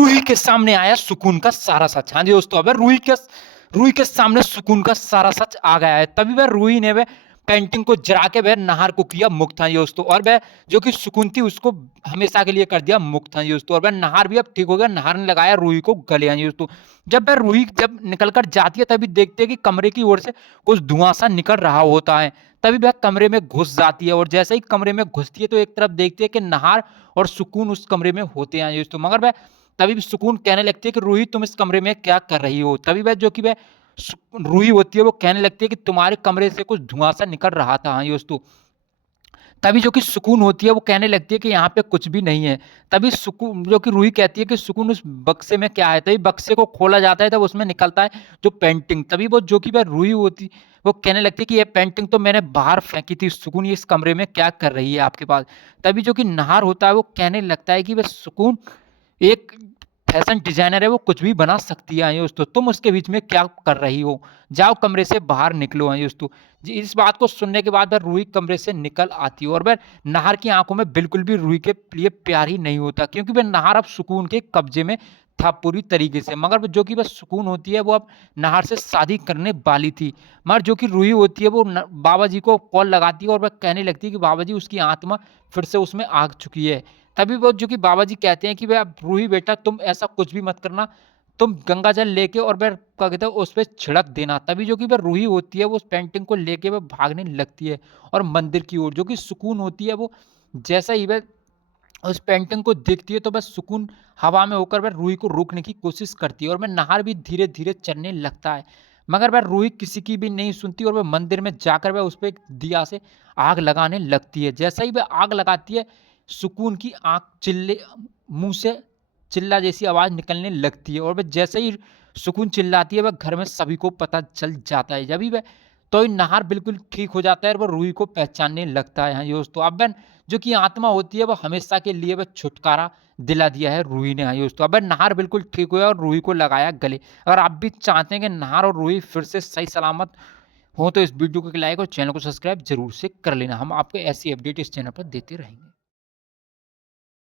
रूही के सामने आया सुकून का सारा सच। हाँ जी दोस्तों, अब रूही के सामने सुकून का सारा सच आ गया है। तभी वह रूही ने वह पेंटिंग को जला के वह नाहर को किया मुक्त। हाँ जी दोस्तों, और वह जो कि सुकून थी उसको हमेशा के लिए कर दिया मुक्त। हाँ जी दोस्तों, और वह नाहर भी अब ठीक हो गया। नाहर ने लगाया रूही को गले। हाँ जी दोस्तों, जब वह रूही जब निकल कर जाती है तभी देखते हैं कि कमरे की ओर से कुछ धुआं सा निकल रहा होता है। तभी वह कमरे में घुस जाती है, और जैसे ही कमरे में घुसती है तो एक तरफ देखती है कि नाहर और सुकून उस कमरे में होते हैं दोस्तों। मगर वह तभी भी सुकून कहने लगती है कि रूही तुम इस कमरे में क्या कर रही हो। तभी वह जो कि वह रूही होती है वो कहने लगती है कि तुम्हारे कमरे से कुछ धुआं सा निकल रहा था। हाँ दोस्तों, तभी जो कि सुकून होती है वो कहने लगती है कि यहाँ पे कुछ भी नहीं है। तभी सुकून जो कि रूही कहती है कि सुकून उस बक्से में क्या है। तभी बक्से को खोला जाता है, तब उसमें निकलता है जो पेंटिंग। तभी वो जो कि वह रूही होती वो कहने लगती है कि ये पेंटिंग तो मैंने बाहर फेंकी थी, सुकून ये इस कमरे में क्या कर रही है आपके पास। तभी जो कि नाहर होता है वो कहने लगता है कि वह सुकून एक फैशन डिजाइनर है, वो कुछ भी बना सकती है दोस्तों, तुम उसके बीच में क्या कर रही हो, जाओ कमरे से बाहर निकलो। दोस्तों जी, इस बात को सुनने के बाद वह रूही कमरे से निकल आती है, और वह नाहर की आंखों में बिल्कुल भी रूही के लिए प्यार ही नहीं होता, क्योंकि वह नाहर अब सुकून के कब्जे में था पूरी तरीके से। मगर जो कि बस सुकून होती है वो अब नाहर से शादी करने वाली थी। मगर जो कि रूही होती है वो बाबा जी को कॉल लगाती है, और वह कहने लगती है कि बाबा जी उसकी आत्मा फिर से उसमें आ चुकी है। तभी वो जो कि बाबा जी कहते हैं कि भाई अब रूही बेटा तुम ऐसा कुछ भी मत करना, तुम गंगा जल लेके और वह क्या कहते हैं उस पे छिड़क देना। तभी जो कि वह रूही होती है वो उस पेंटिंग को लेके वह भागने लगती है और मंदिर की ओर। जो कि सुकून होती है वो जैसा ही वह उस पेंटिंग को देखती है तो बस सुकून हवा में होकर वह रूही को रोकने की कोशिश करती है, और वह नाहर भी धीरे धीरे चलने लगता है। मगर वह रूही किसी की भी नहीं सुनती, और वह मंदिर में जाकर वह उस पर एक दिया से आग लगाने लगती है। जैसा ही वह आग लगाती है, सुकून की आंख चिल्ले मुंह से चिल्ला जैसी आवाज निकलने लगती है, और वह जैसे ही सुकून चिल्लाती है वह घर में सभी को पता चल जाता है। जब ही वह तो नाहर बिल्कुल ठीक हो जाता है, और वह रूही को पहचानने लगता है। हाँ दोस्तों, अब वह जो कि आत्मा होती है वो हमेशा के लिए वह छुटकारा दिला दिया है रूही ने। हाँ दोस्तों, अब वह नाहर बिल्कुल ठीक हुआ और रूही को लगाया गले। अगर आप भी चाहते हैं कि नाहर और रूही फिर से सही सलामत हो तो इस वीडियो को लाइक और चैनल को सब्सक्राइब जरूर से कर लेना। हम आपको ऐसी अपडेट इस चैनल पर देते रहेंगे।